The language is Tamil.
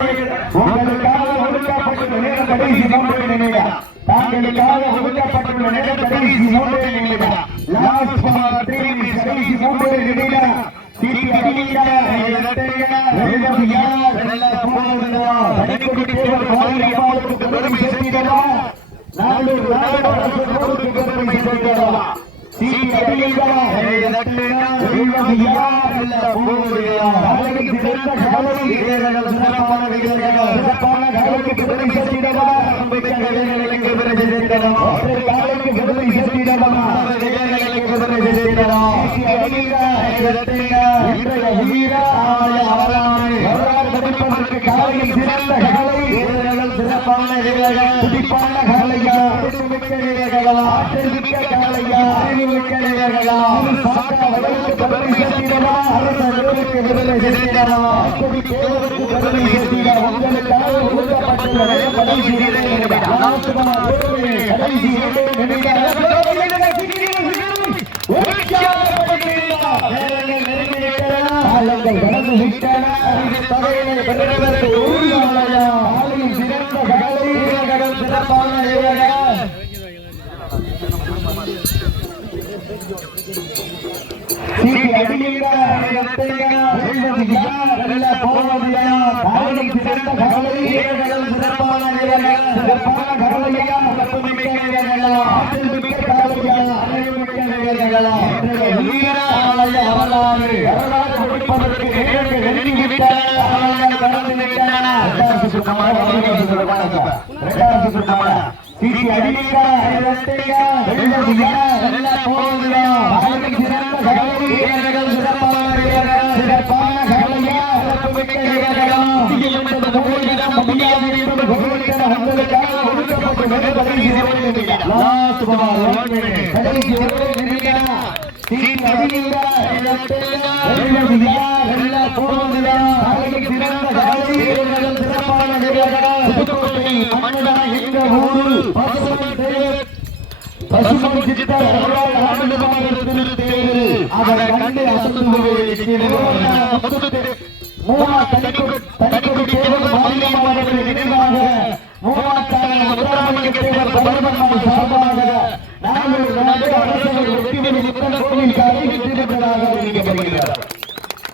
உங்களுக்காக ஒதுக்கப்பட்டுள்ள நேரம் கடைசி 3 நிமிடம். தாங்களுக்காக ஒதுக்கப்பட்டுள்ள நேரம் கடைசி 3 நிமிடம். Last for 3 minutes. கடைசி 3 நிமிடம். சீட்டி அடிங்க. எழுது யார் நல்லா போகுதுடா. தனிக்குடி தேவர் கோயில் அம்மாவுக்கு பெருமை சேர்த்திடவா. நாடு அரசு போருக்கு பெருமை சேர்த்திடவா. சீட்டி அடிங்க. எழுது யார் நல்லா போகுதுடா. நாளைக்கு சிறந்த காலை வீரர்கள் சிறப்பான வீரர்கள் சிறப்பான காலைக்கு பெருமை சேர்த்திடவா. வீரர்களுக்கு பெருமை சேர்த்திடவா. காலைக்கு பெருமை சேர்த்திடவா. வீரர்களுக்கு பெருமை சேர்த்திடவா. சீட்டி அடிங்க. இன்றைய வீரா வரலாறு படிப்பதற்கு காலையில் சிறந்த காலை வீரர்கள் சிறப்பான வீரர்கள் துடிப்பான காலையா மிக்க வீரர்களா ஆற்றல்மிக்க காலையா அறிவுமிக்க வீரர்களா வயலுக்கு பெருமை சேர்த்திடவா. அரசர்களுக்கு பெருமை சேர்த்திடவா. தேவருக்கு பெருமை சேர்த்திட உங்களுக்காக ஒதுக்கப்பட்டுள்ள கடைசி 2 நிமிடம். கடைசி 2 நிமிடம். கடந்து விட்டன பகையை பெற்றவர்கள் உறுதியாளர்களா. காலையில் சிறந்த காலை வீரர்கள் சிறப்பான வீரர்கள். சீட்டி அடிங்க. போவதில்லை. காலையில் சிறந்த காலை வீரர்கள் சிறப்பான வீரர்கள் சிறப்பான காலையா மிக்க வீரர்களா ஆற்றல் மிக்க காலையா அறிவுமிக்க வீரர்களா வரலாறு கொடுப்பதற்கு சீட்டி அடிங்க. வீரர்கள் சிறப்பான வீரர்கள் சிறப்பான கலையா சிறப்புமிக்க வீரர்களா முடியாது என்பது உங்களுக்காக ஒதுக்கப்பட்டுள்ள கடைசி 1 நிமிடம். Last ball 1 minute. கடைசி 1 நிமிடம். சீட்டி அடிங்க. சிறப்பான வீரர்கள் புதுக்கோட்டை மன்னடா என்ற ஊரு பசுமன் சித்தர் அதை கண்டு அசந்து தனிக்குடி தேவர் மாநிலமானவர்கள் நினைவாக சார்பாக நாங்கள் அரசர்கள் வெற்றி கோவில் கரை வெற்றிருப்பதாக அறிவிக்கப்படுகிறார்.